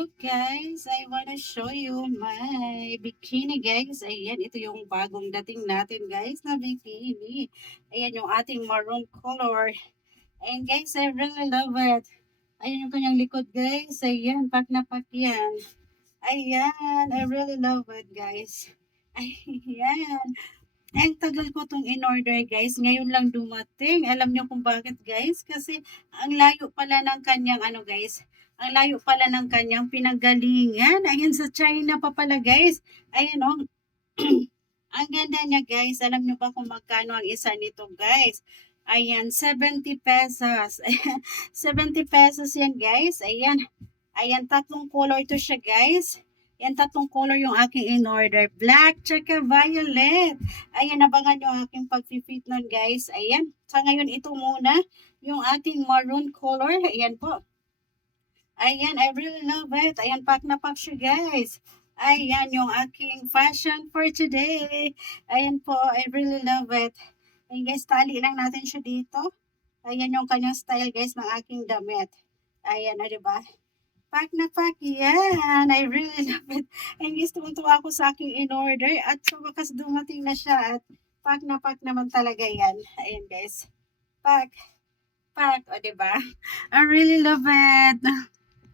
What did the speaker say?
Look guys, I wanna show you my bikini guys. Ayan, ito yung bagong dating natin guys na bikini. Ayan yung ating maroon color. And guys, I really love it. Ayan yung kanyang likod guys. Ayan, pak na pak yan. Ayan, I really love it guys. Ayan. Ang tagal ko itong in-order guys. Ngayon lang dumating. Alam niyo kung bakit guys? Kasi ang layo pala ng kanyang ano guys. Ang layo pala ng kanyang pinanggalingan. Ayan sa China pa pala guys. Ayan oh. Ang ganda niya guys. Alam niyo ba kung magkano ang isa nito guys? Ayan, 70 pesos. 70 pesos yan guys. Ayan. Ayan, tatlong color to siya guys. Yan, tatlong color yung aking in-order. Black, tsaka violet. Ayan, abangan yung aking pag-fit nun, guys. Ayan. Sa ngayon, ito muna. Yung ating maroon color. Ayan po. Ayan, I really love it. Ayan, pack na pack siya, guys. Ayan, yung aking fashion for today. Ayan po, I really love it. Ayan, guys, tali lang natin siya dito. Ayan yung kanyang style, guys, ng aking damit. Ayan, o, diba? Pack na pack yan. I really love it. And guys, tuwa ako sa aking in-order at sa wakas dumating na siya at pack na pack naman talaga yan. Ayan guys. Pack. Pack. O diba? I really love it.